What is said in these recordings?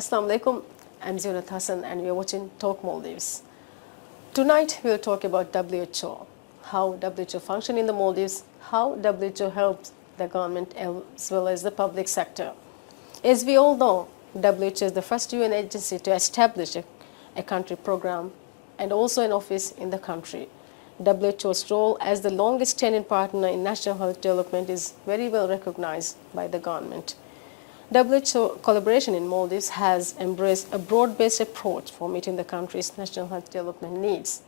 Assalamu alaikum, I'm Zionat Hassan and you're watching Talk Maldives. Tonight we'll talk about WHO, how WHO functions in the Maldives, how WHO helps the government as well as the public sector. As we all know, WHO is the first UN agency to establish a country program and also an office in the country. WHO's role as the longest standing partner in national health development is very well recognized by the government. WHO collaboration in Maldives has embraced a broad-based approach for meeting the country's national health development needs.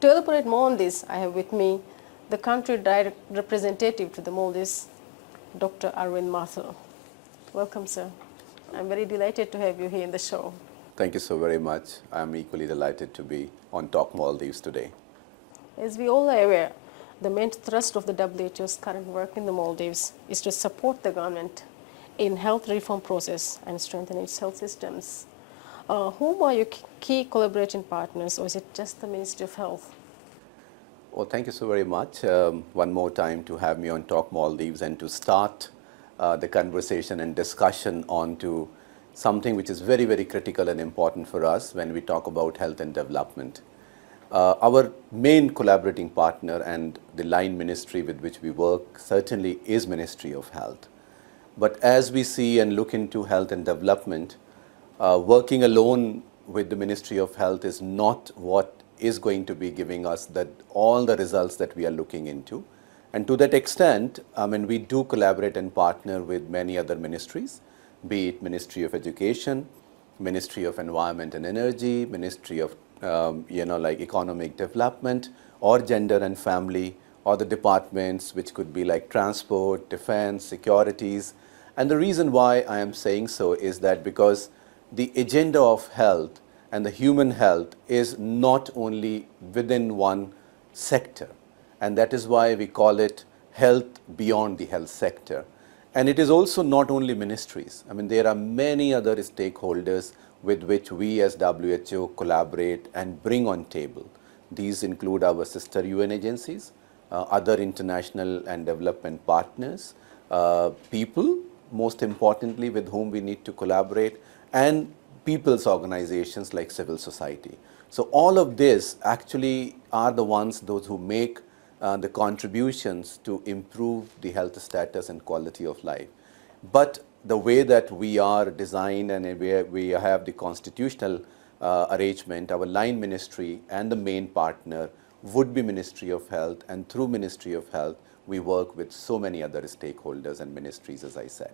To elaborate more on this, I have with me the country direct representative to the Maldives, Dr. Arvind Mathur. Welcome, sir. I'm very delighted to have you here in the show. Thank you so very much. I'm equally delighted to be on Talk Maldives today. As we all are aware, the main thrust of the WHO's current work in the Maldives is to support the government in health reform process and strengthen its health systems. Whom are your key collaborating partners, or is it just the Ministry of Health? Well, thank you so very much one more time to have me on Talk Maldives and to start the conversation and discussion on to something which is very, very critical and important for us when we talk about health and development. Our main collaborating partner and the line ministry with which we work certainly is Ministry of Health. But as we see and look into health and development, working alone with the Ministry of Health is not what is going to be giving us all the results that we are looking into. And to that extent, we do collaborate and partner with many other ministries, be it Ministry of Education, Ministry of Environment and Energy, Ministry of Economic Development, or Gender and Family, or the departments which could be like Transport, Defense, Securities. And the reason why I am saying so is that because the agenda of health and the human health is not only within one sector, and that is why we call it health beyond the health sector. And it is also not only ministries. There are many other stakeholders with which we as WHO collaborate and bring on table. These include our sister UN agencies, other international and development partners, people, most importantly, with whom we need to collaborate, and people's organizations like civil society. So all of this actually are the ones, those who make the contributions to improve the health status and quality of life. But the way that we are designed and where we have the constitutional arrangement, our line ministry and the main partner would be Ministry of Health, and through Ministry of Health, we work with so many other stakeholders and ministries, as I said.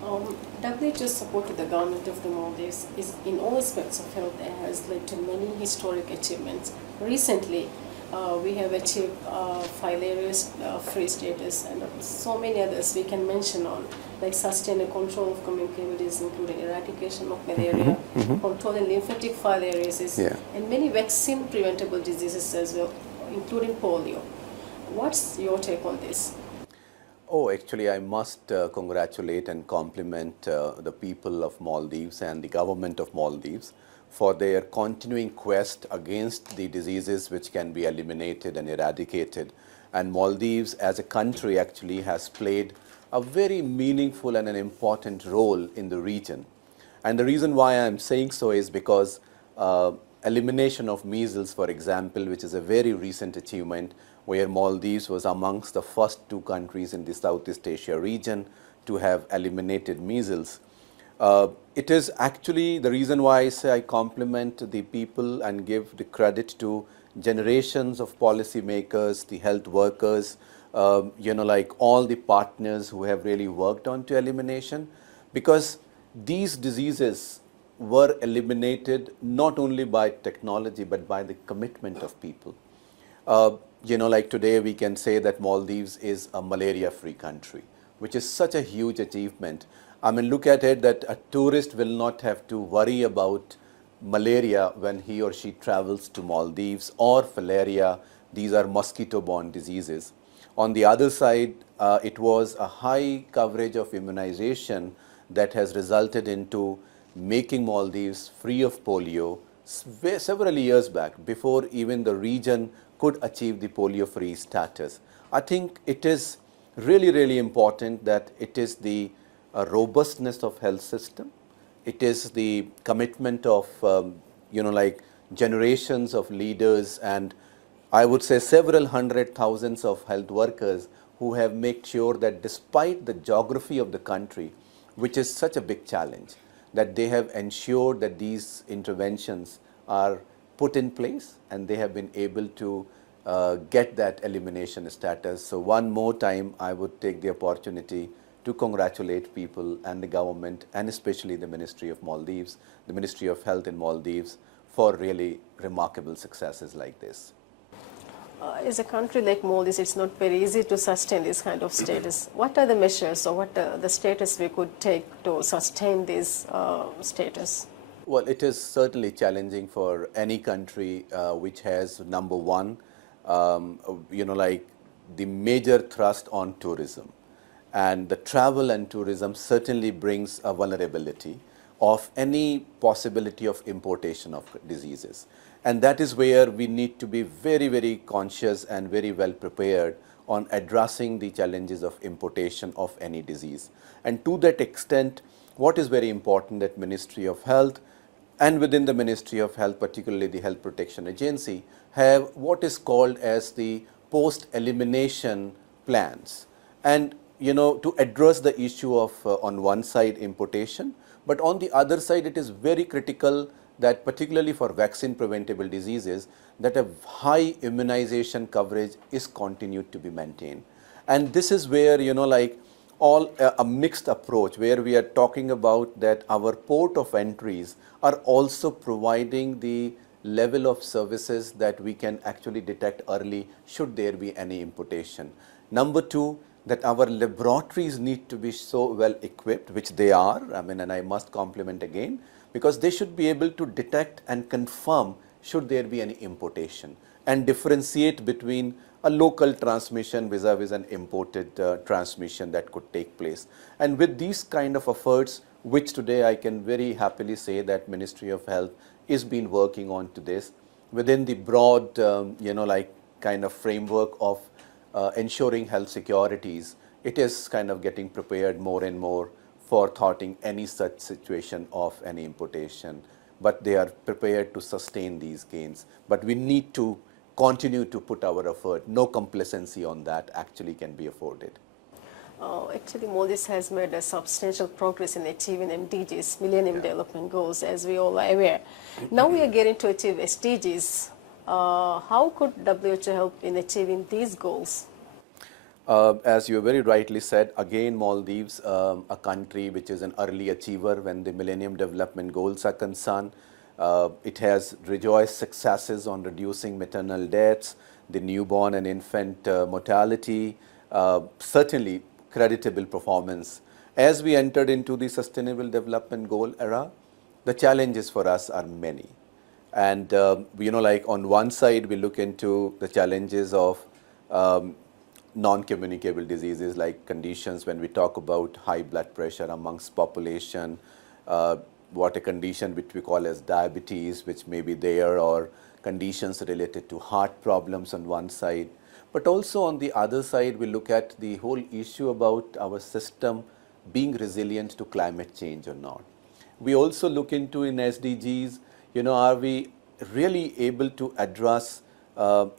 WHO's support to the government of the Maldives is in all aspects of health and has led to many historic achievements. Recently, we have achieved filarious free status and so many others we can mention on, like sustained control of communicabilities, including eradication of malaria, controlling lymphatic filariasis, and many vaccine preventable diseases as well, including polio. What's your take on this? Oh, actually, I must congratulate and compliment the people of Maldives and the government of Maldives for their continuing quest against the diseases which can be eliminated and eradicated. And Maldives as a country actually has played a very meaningful and an important role in the region. And the reason why I'm saying so is because elimination of measles, for example, which is a very recent achievement, where Maldives was amongst the first two countries in the Southeast Asia region to have eliminated measles. It is actually the reason why I say I compliment the people and give the credit to generations of policymakers, the health workers, like all the partners who have really worked on to elimination, because these diseases were eliminated not only by technology but by the commitment of people. Like today we can say that Maldives is a malaria-free country, which is such a huge achievement. Look at it that a tourist will not have to worry about malaria when he or she travels to Maldives, or filaria. These are mosquito-borne diseases. On the other side, it was a high coverage of immunization that has resulted into making Maldives free of polio several years back, before even the region could achieve the polio-free status. I think it is really, really important that it is the robustness of health system it is the commitment of, like generations of leaders, and I would say several hundred thousands of health workers who have made sure that despite the geography of the country, which is such a big challenge, that they have ensured that these interventions are put in place and they have been able to get that elimination status. So one more time, I would take the opportunity to congratulate people and the government, and especially the Ministry of Maldives, the Ministry of Health in Maldives, for really remarkable successes like this. As a country like Maldives, it's not very easy to sustain this kind of status. What are the measures or what the status we could take to sustain this status? Well, it is certainly challenging for any country which has, number one, like the major thrust on tourism. And the travel and tourism certainly brings a vulnerability of any possibility of importation of diseases. And that is where we need to be very, very conscious and very well prepared on addressing the challenges of importation of any disease. And to that extent, what is very important that Ministry of Health and within the Ministry of Health, particularly the Health Protection Agency, have what is called as the post-elimination plans. And to address the issue of, on one side, importation, but on the other side, it is very critical that particularly for vaccine preventable diseases, that a high immunization coverage is continued to be maintained. And this is where, like all a mixed approach, where we are talking about that our port of entries are also providing the level of services that we can actually detect early should there be any importation. Number two, that our laboratories need to be so well equipped, which they are, and I must compliment again, because they should be able to detect and confirm should there be any importation and differentiate between a local transmission vis-a-vis an imported transmission that could take place. And with these kind of efforts, which today I can very happily say that Ministry of Health is been working on to this within the broad, like kind of framework of ensuring health securities, it is kind of getting prepared more and more for thwarting any such situation of any importation. But they are prepared to sustain these gains. But we need to continue to put our effort. No complacency on that actually can be afforded. Actually, Maldives has made a substantial progress in achieving MDGs, Millennium Development Goals, as we all are aware. Now we are getting to achieve SDGs. How could WHO help in achieving these goals? As you very rightly said, again, Maldives, a country which is an early achiever when the Millennium Development Goals are concerned. It has rejoiced successes on reducing maternal deaths, the newborn and infant mortality, certainly creditable performance. As we entered into the Sustainable Development Goal era, the challenges for us are many. And, like on one side, we look into the challenges of non-communicable diseases like conditions when we talk about high blood pressure amongst population, what a condition which we call as diabetes, which may be there, or conditions related to heart problems on one side. But also on the other side, we look at the whole issue about our system being resilient to climate change or not. We also look into in SDGs, are we really able to address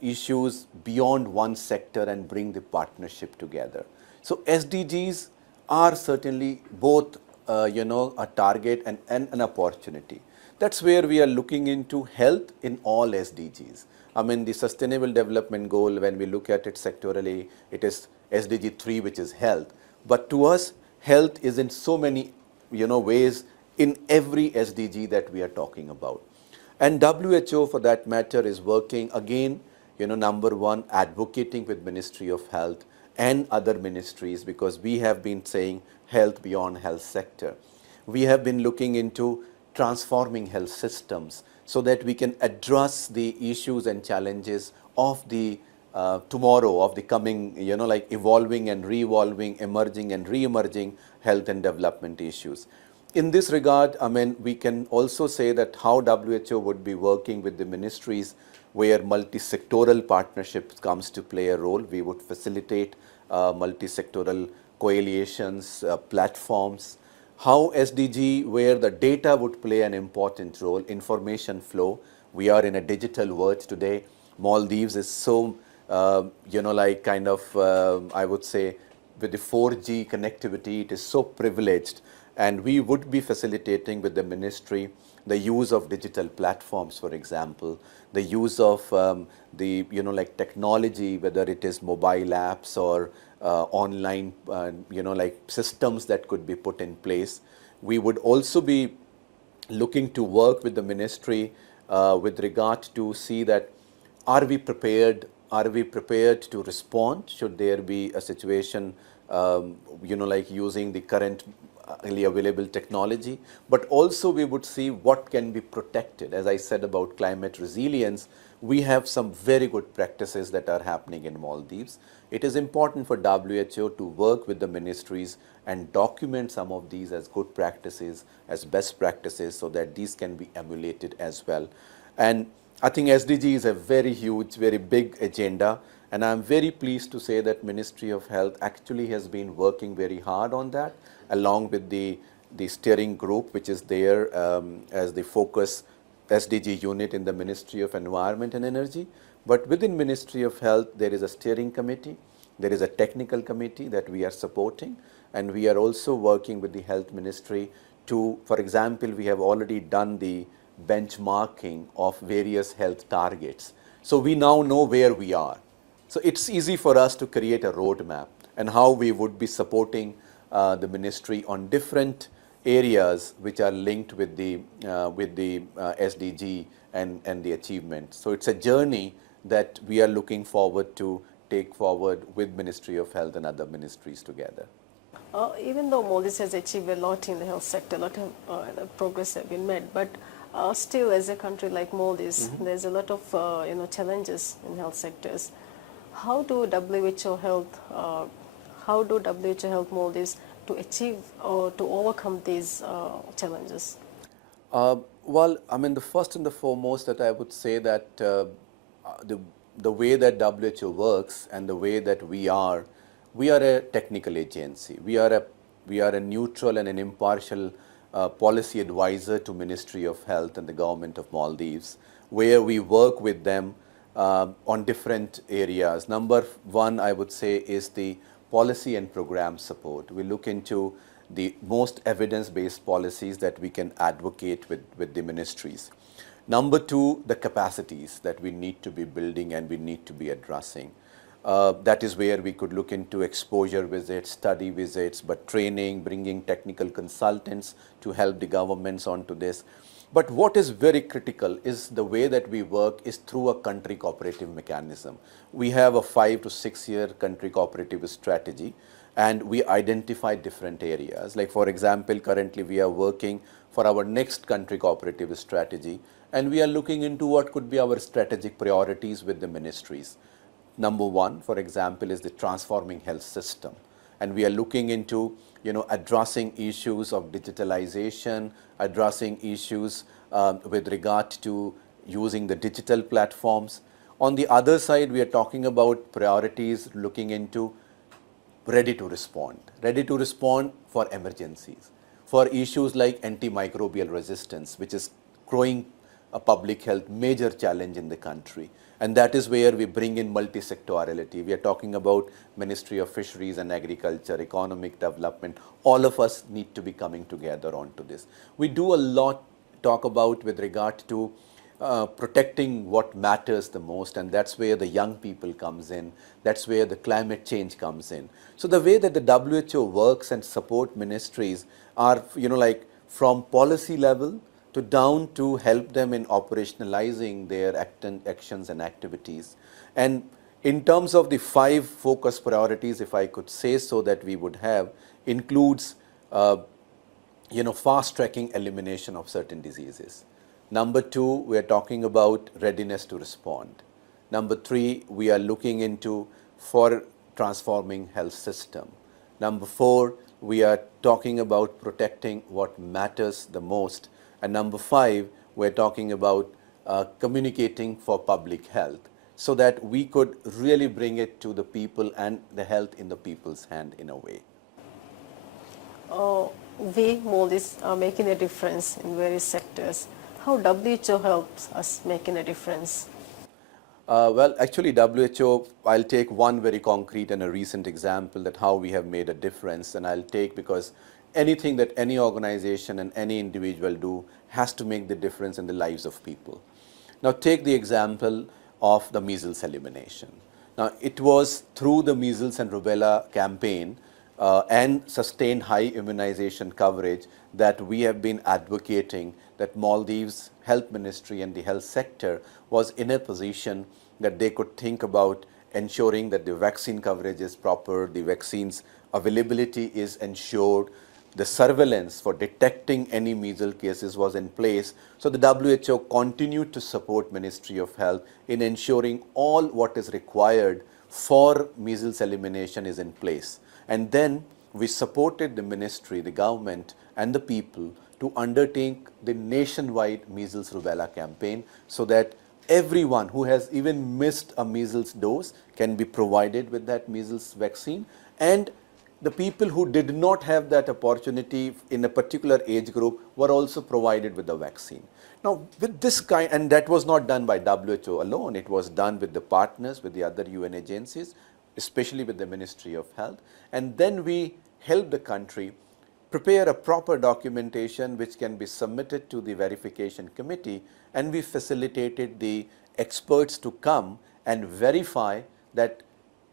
issues beyond one sector and bring the partnership together. So SDGs are certainly both, a target and an opportunity. That's where we are looking into health in all SDGs. The Sustainable Development Goal, when we look at it sectorally, it is SDG 3, which is health. But to us, health is in so many, ways in every SDG that we are talking about. And WHO, for that matter, is working again, number one, advocating with Ministry of Health and other ministries, because we have been saying health beyond health sector. We have been looking into transforming health systems so that we can address the issues and challenges of the tomorrow, of the coming, like evolving and re-evolving, emerging and re-emerging health and development issues. In this regard, we can also say that how WHO would be working with the ministries where multi-sectoral partnerships comes to play a role. We would facilitate multi-sectoral coalitions, platforms, how SDG, where the data would play an important role, information flow. We are in a digital world today. Maldives is so, like kind of, I would say, with the 4G connectivity, it is so privileged. And we would be facilitating with the ministry the use of digital platforms, for example, the use of the, like technology, whether it is mobile apps or online, like systems that could be put in place. We would also be looking to work with the ministry with regard to see that are we prepared? Are we prepared to respond? Should there be a situation, like using the current available technology? But also we would see what can be protected. As I said about climate resilience, we have some very good practices that are happening in Maldives. It is important for WHO to work with the ministries and document some of these as good practices, as best practices, so that these can be emulated as well. And I think SDG is a very huge, very big agenda, and I'm very pleased to say that Ministry of Health actually has been working very hard on that, along with the steering group, which is there as the focus SDG unit in the Ministry of Environment and Energy. But within Ministry of Health, there is a steering committee, there is a technical committee that we are supporting, and we are also working with the Health Ministry to, for example, we have already done the benchmarking of various health targets. So we now know where we are. So it's easy for us to create a roadmap and how we would be supporting the ministry on different areas which are linked with the SDG and the achievement. So it's a journey that we are looking forward to take forward with Ministry of Health and other ministries together. Even though Maldives has achieved a lot in the health sector, a lot of progress have been made, but still, as a country like Maldives, there's a lot of challenges in health sectors. How do WHO help Maldives to achieve or to overcome these challenges? Well, I mean, the first and the foremost that I would say that the way that WHO works and the way that we are a technical agency. We are a neutral and an impartial policy advisor to Ministry of Health and the government of Maldives, where we work with them on different areas. Number one, I would say, is the policy and program support. We look into the most evidence-based policies that we can advocate with the ministries. Number two, the capacities that we need to be building and we need to be addressing. That is where we could look into exposure visits, study visits, but training, bringing technical consultants to help the governments onto this. But what is very critical is the way that we work is through a country cooperative mechanism. We have a 5 to 6 year country cooperative strategy, and we identify different areas. Like, for example, currently we are working for our next country cooperative strategy, and we are looking into what could be our strategic priorities with the ministries. Number one, for example, is the transforming health system. And we are looking into, addressing issues of digitalization, addressing issues with regard to using the digital platforms. On the other side, we are talking about priorities looking into ready to respond for emergencies, for issues like antimicrobial resistance, which is growing a public health major challenge in the country. And that is where we bring in multi-sectorality. We are talking about Ministry of Fisheries and Agriculture, economic development. All of us need to be coming together onto this. We do a lot talk about with regard to protecting what matters the most, and that's where the young people comes in. That's where the climate change comes in. So the way that the WHO works and support ministries are, like from policy level to down to help them in operationalizing their actions and activities. And in terms of the 5 focus priorities, if I could say so, that we would have, includes fast tracking elimination of certain diseases. Number 2, we are talking about readiness to respond. Number 3, we are looking into for transforming health system. Number 4, we are talking about protecting what matters the most. And number 5, we're talking about communicating for public health, so that we could really bring it to the people and the health in the people's hand in a way. we Maldives are making a difference in various sectors. How WHO helps us making a difference? Well, actually, WHO, I'll take one very concrete and a recent example that how we have made a difference, and I'll take because anything that any organization and any individual do has to make the difference in the lives of people. Now, take the example of the measles elimination. Now, it was through the measles and rubella campaign and sustained high immunization coverage that we have been advocating that Maldives Health Ministry and the health sector was in a position that they could think about ensuring that the vaccine coverage is proper, the vaccines availability is ensured, the surveillance for detecting any measles cases was in place. So the WHO continued to support Ministry of Health in ensuring all what is required for measles elimination is in place. And then we supported the ministry, the government and the people to undertake the nationwide measles rubella campaign so that everyone who has even missed a measles dose can be provided with that measles vaccine, and the people who did not have that opportunity in a particular age group were also provided with the vaccine. Now, with this kind, and that was not done by WHO alone, it was done with the partners, with the other UN agencies, especially with the Ministry of Health, and then we helped the country prepare a proper documentation which can be submitted to the verification committee, and we facilitated the experts to come and verify that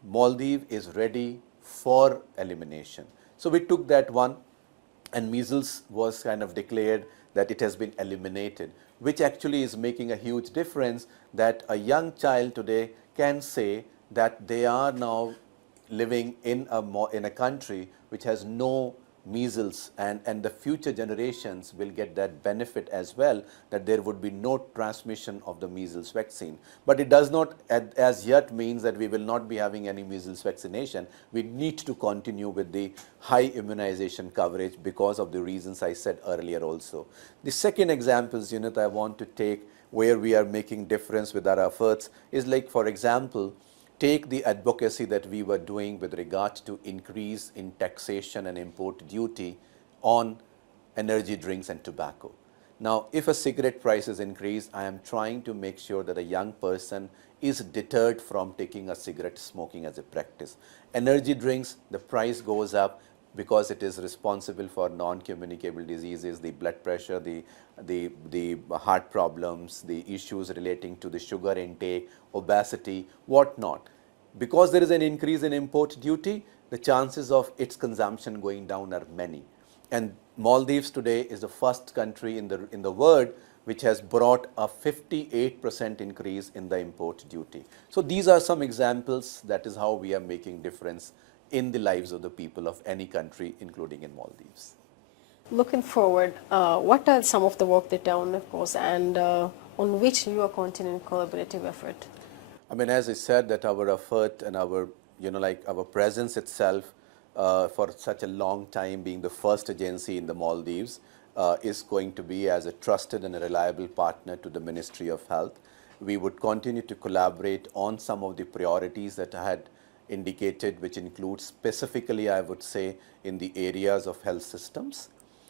Maldives is ready for elimination. So we took that one, and measles was kind of declared that it has been eliminated, which actually is making a huge difference that a young child today can say that they are now living in a country which has no measles, and the future generations will get that benefit as well, that there would be no transmission of the measles vaccine. But it does not as yet means that we will not be having any measles vaccination. We need to continue with the high immunization coverage because of the reasons I said earlier also. The second examples unit I want to take where we are making difference with our efforts is like, for example, take the advocacy that we were doing with regard to increase in taxation and import duty on energy drinks and tobacco. Now, if a cigarette price is increased, I am trying to make sure that a young person is deterred from taking a cigarette smoking as a practice. Energy drinks, the price goes up because it is responsible for non-communicable diseases, the blood pressure, the heart problems, the issues relating to the sugar intake, obesity, whatnot. Because there is an increase in import duty, the chances of its consumption going down are many. And Maldives today is the first country in the world which has brought a 58% increase in the import duty. So these are some examples. That is how we are making difference in the lives of the people of any country, including in Maldives. Looking forward, what are some of the work that done, of course, and on which you are continuing collaborative effort? I mean, as I said, that our effort and our, like our presence itself for such a long time, being the first agency in the Maldives, is going to be as a trusted and a reliable partner to the Ministry of Health. We would continue to collaborate on some of the priorities that I had indicated, which include specifically, I would say, in the areas of health systems,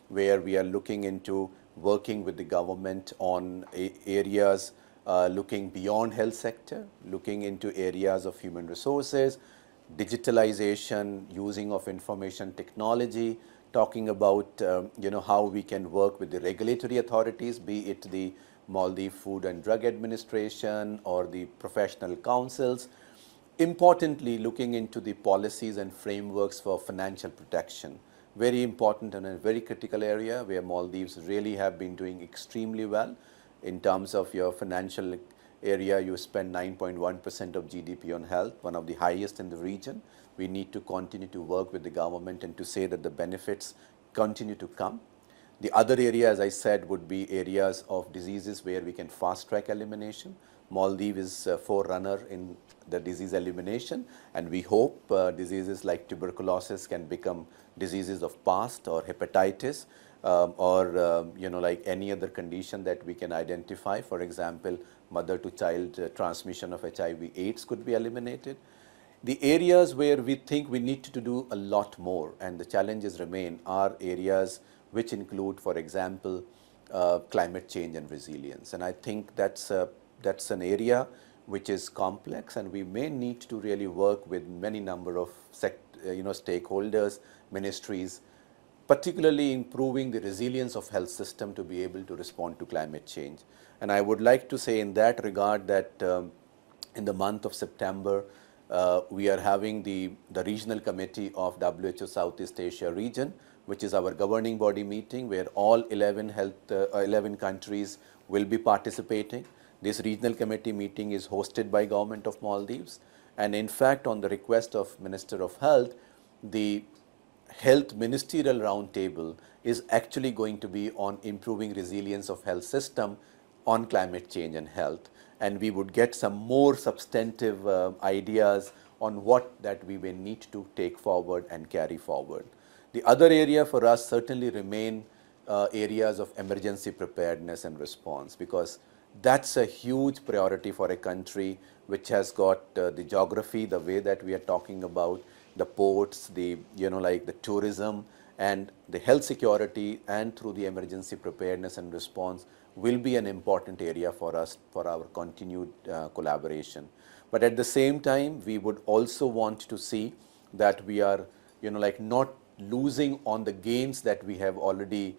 where we are looking into working with the government on areas looking beyond health sector, looking into areas of human resources, digitalization, using of information technology, talking about how we can work with the regulatory authorities, be it the Maldives Food and Drug Administration or the professional councils. Importantly, looking into the policies and frameworks for financial protection. Very important and a very critical area where Maldives really have been doing extremely well. In terms of your financial area, you spend 9.1% of GDP on health, one of the highest in the region. We need to continue to work with the government and to say that the benefits continue to come. The other area, as I said, would be areas of diseases where we can fast track elimination. Maldives is a forerunner in the disease elimination, and we hope diseases like tuberculosis can become diseases of past, or hepatitis, or like any other condition that we can identify. For example, mother to child transmission of HIV/AIDS could be eliminated. The areas where we think we need to do a lot more and the challenges remain are areas which include, for example, climate change and resilience. And I think that's an area which is complex, and we may need to really work with many number of stakeholders, ministries, particularly improving the resilience of health system to be able to respond to climate change. And I would like to say in that regard that in the month of September, we are having the regional committee of WHO Southeast Asia region, which is our governing body meeting, where all 11 countries will be participating. This regional committee meeting is hosted by Government of Maldives, and in fact, on the request of Minister of Health, the Health Ministerial Roundtable is actually going to be on improving resilience of health system on climate change and health. And we would get some more substantive ideas on what that we will need to take forward and carry forward. The other area for us certainly remain areas of emergency preparedness and response, because that's a huge priority for a country which has got the geography, the way that we are talking about, the ports, the the tourism and the health security, and through the emergency preparedness and response will be an important area for us for our continued collaboration. But at the same time, we would also want to see that we are not losing on the gains that we have already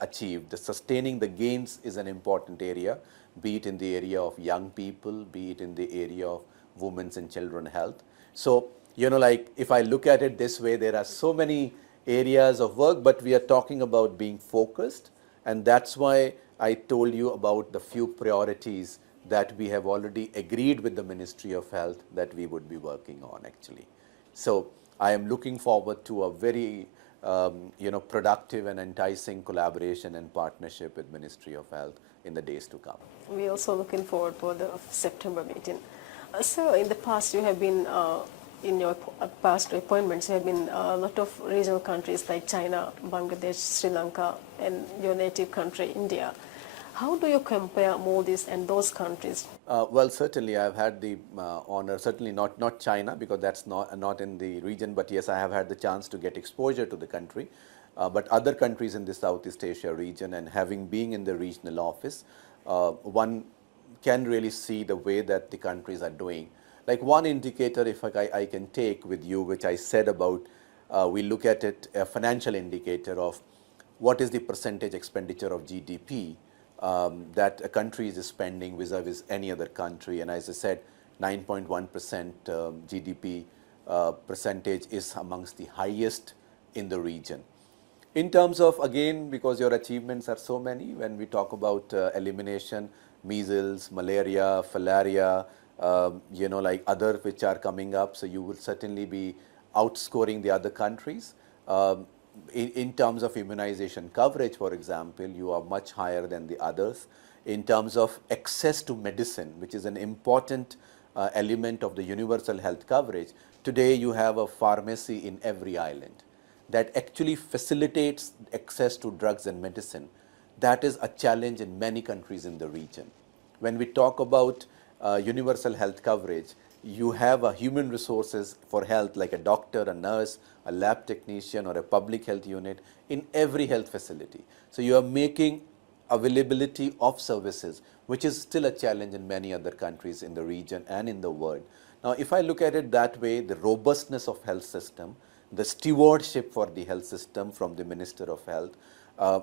achieved. The sustaining the gains is an important area, be it in the area of young people, be it in the area of women's and children health. So if I look at it this way, there are so many areas of work, but we are talking about being focused, and that's why I told you about the few priorities that we have already agreed with the Ministry of Health that we would be working on actually. So I am looking forward to a very productive and enticing collaboration and partnership with Ministry of Health in the days to come. We're also looking forward for the September meeting. So in the past, you have been in your past appointments, you have been a lot of regional countries like China, Bangladesh, Sri Lanka, and your native country, India. How do you compare Maldives and those countries? Well, certainly I've had the honor, certainly not China, because that's not in the region, but yes, I have had the chance to get exposure to the country. But other countries in the Southeast Asia region, and having been in the regional office, one can really see the way that the countries are doing. Like one indicator, if I can take with you, which I said about, we look at it, a financial indicator of what is the percentage expenditure of GDP that a country is spending vis-a-vis any other country. And as I said, 9.1% GDP percentage is amongst the highest in the region. In terms of, again, because your achievements are so many, when we talk about elimination, measles, malaria, filaria, like other which are coming up, so you will certainly be outscoring the other countries. In terms of immunization coverage, for example, you are much higher than the others. In terms of access to medicine, which is an important element of the universal health coverage, today you have a pharmacy in every island that actually facilitates access to drugs and medicine. That is a challenge in many countries in the region. When we talk about universal health coverage, you have a human resources for health like a doctor, a nurse, a lab technician, or a public health unit in every health facility. So you are making availability of services, which is still a challenge in many other countries in the region and in the world. Now, if I look at it that way, the robustness of health system, the stewardship for the health system from the Minister of Health,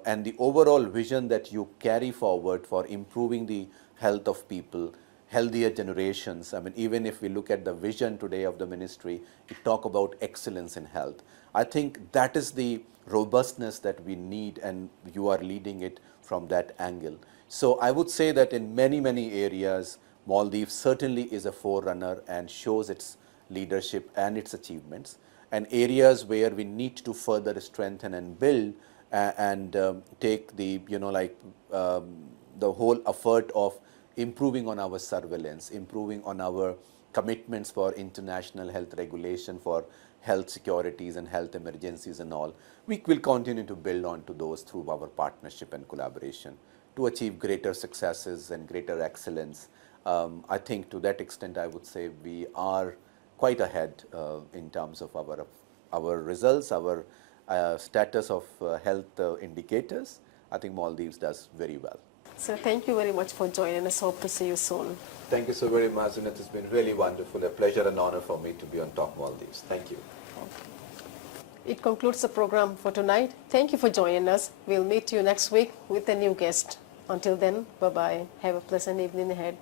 and the overall vision that you carry forward for improving the health of people, healthier generations. I mean, even if we look at the vision today of the ministry, it talk about excellence in health. I think that is the robustness that we need, and you are leading it from that angle. So I would say that in many, many areas, Maldives certainly is a forerunner and shows its leadership and its achievements. And areas where we need to further strengthen and build and take the, the whole effort of improving on our surveillance, improving on our commitments for international health regulation, for health securities and health emergencies and all. We will continue to build on to those through our partnership and collaboration to achieve greater successes and greater excellence. I think to that extent, I would say we are quite ahead in terms of our results, our status of health indicators. I think Maldives does very well. So thank you very much for joining us. Hope to see you soon. Thank you so very much, and it has been really wonderful, a pleasure and honor for me to be on Talk Maldives. Thank you. It concludes the program for tonight. Thank you for joining us. We'll meet you next week with a new guest. Until then, bye-bye. Have a pleasant evening ahead.